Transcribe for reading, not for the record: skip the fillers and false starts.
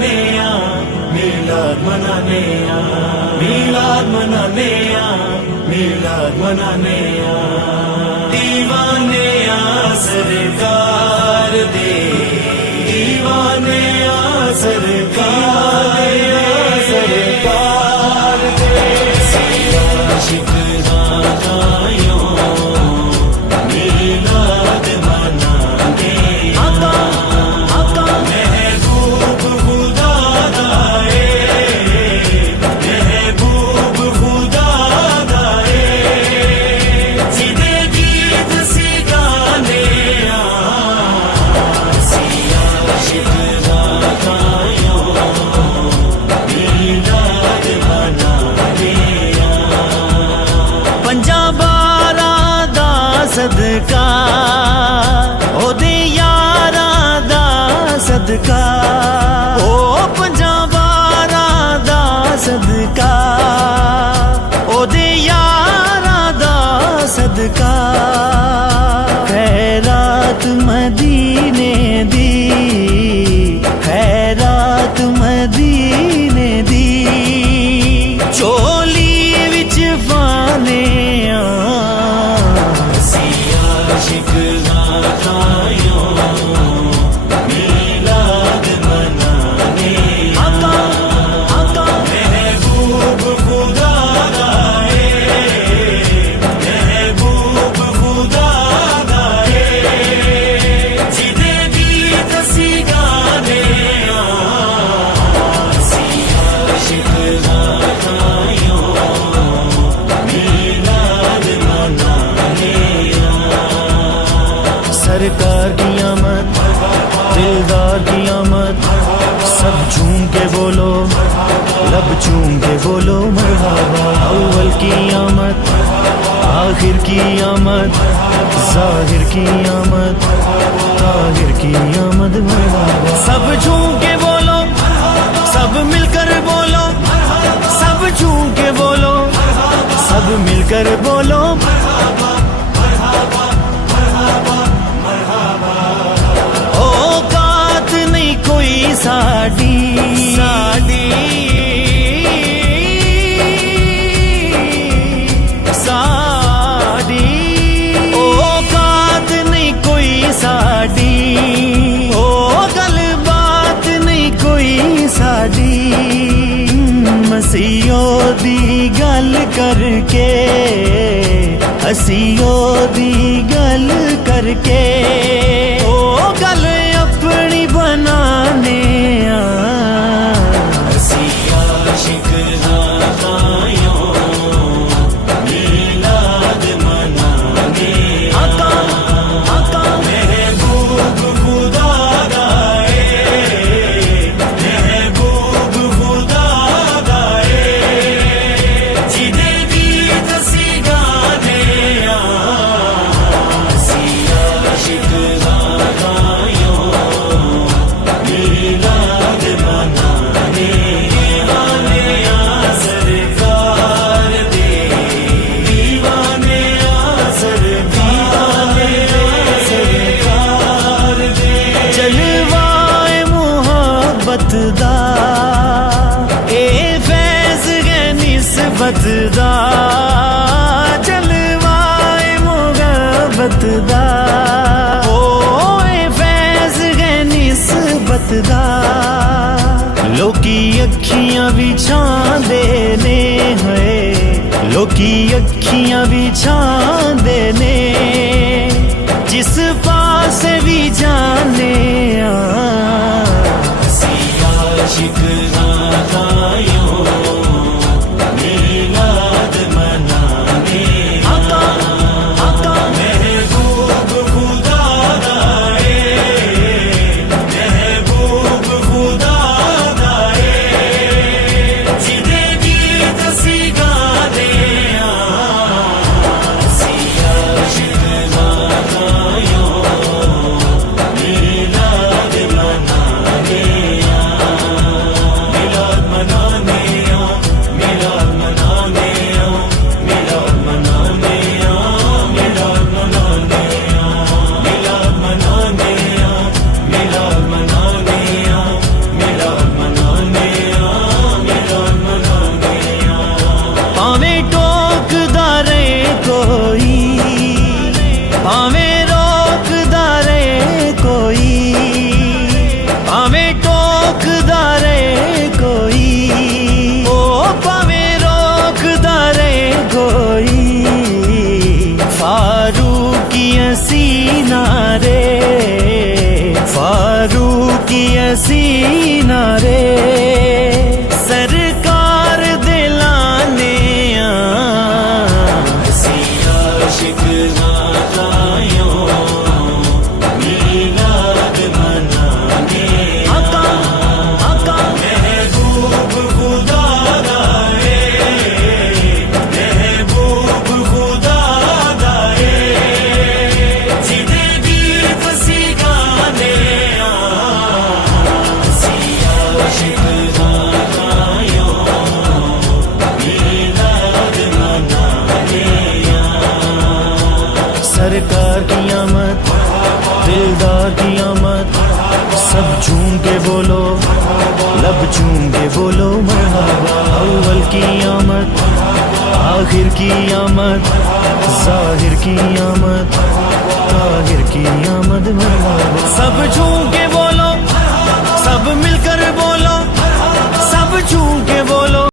मनाने आ, मिलाद मनाने आ, मिलाद मनाने आ, मिलाद मनाने आ, दीवाने आ सरकार दे, दीवाने आ सरकार दे, आशिक ज़ादायों मिलाद मनाने आ, महबूब खुदा दाए, महबूब खुदा दाए, सीधे गीत सी गाने आ, आशिक ज़ादायों मिलाद मनाने आ, पंजाबारा दा सदका ओदे यारां दा सदका, ओ पंजाबारा दा सदका ओदे यारां दा सदका, खैरात मदीने दी, खैरात मदीने दी, चोली विच पाने आ, आशिक ज़ादायों मिलाद मनाने आ, महबूब खुदा दाए, महबूब खुदा दाए, सीधे गीत सी गाने आ, आशिक ज़ादायों मिलाद मनाने आ, सरकार की आमद, दिलदार की आमद, सब झूम के बोलो, लब झूम के बोलो मरहबा, अव्वल की आमद, आखिर की आमद, जाहिर की आमद, ताहिर की आमद मरहबा, सब झूम के बोलो, सब मिलकर बोलो, सब झूम के बोलो, सब मिलकर बोलो, औकात नहीं कोई साडी, साडी साडी, औकात नहीं कोई साडी, ओ गल बात नहीं कोई साडी, मसीहो दी गल करके, असीहो दी गल करके, ओ गल अपनी बनाने आ, आशिक ज़ादायों मिलाद मनाने आ, महबूब खुदा दाए, महबूब खुदा दाए, सीधे गीत सी गाने आ, आशिक ज़ादायों मिलाद मनाने, दीवाने आ सरकार दे, दीवाने आ सरकार दे, जलवाए मुहब्बत दा, ए फैज़ है निस्बत दा, जलवाए मुहब्बत दा, ओ ए फैज़ है निस्बत दा, लोकी अखियां विछांदे ने है, लोकी अखियां विछांदे ने, जिस पास भी जाने आ, आशिक ज़ादायों मिलाद मनाने आ, महबूब खुदा दाए, महबूब खुदा दाए, सीधे गीत सी गाने आ, आशिक نعرے فاروقی ایسی نعرے سرکار دلانے عاشق غازیوں میلاد منانے آقا آقا محبوب خدا دائے محبوب خدا دائے جدے گیت سی گانے عاشق غازیوں میلاد منانے سرکار کی آمد دلدار کی آمد سب جھوم کے بولو لب چوم کے بولو مرحبا اول کی آمد آخر کی آمد ظاہر کی آمد طاہر کی آمد مرحبا سب جھوم کے بولو سب مل کر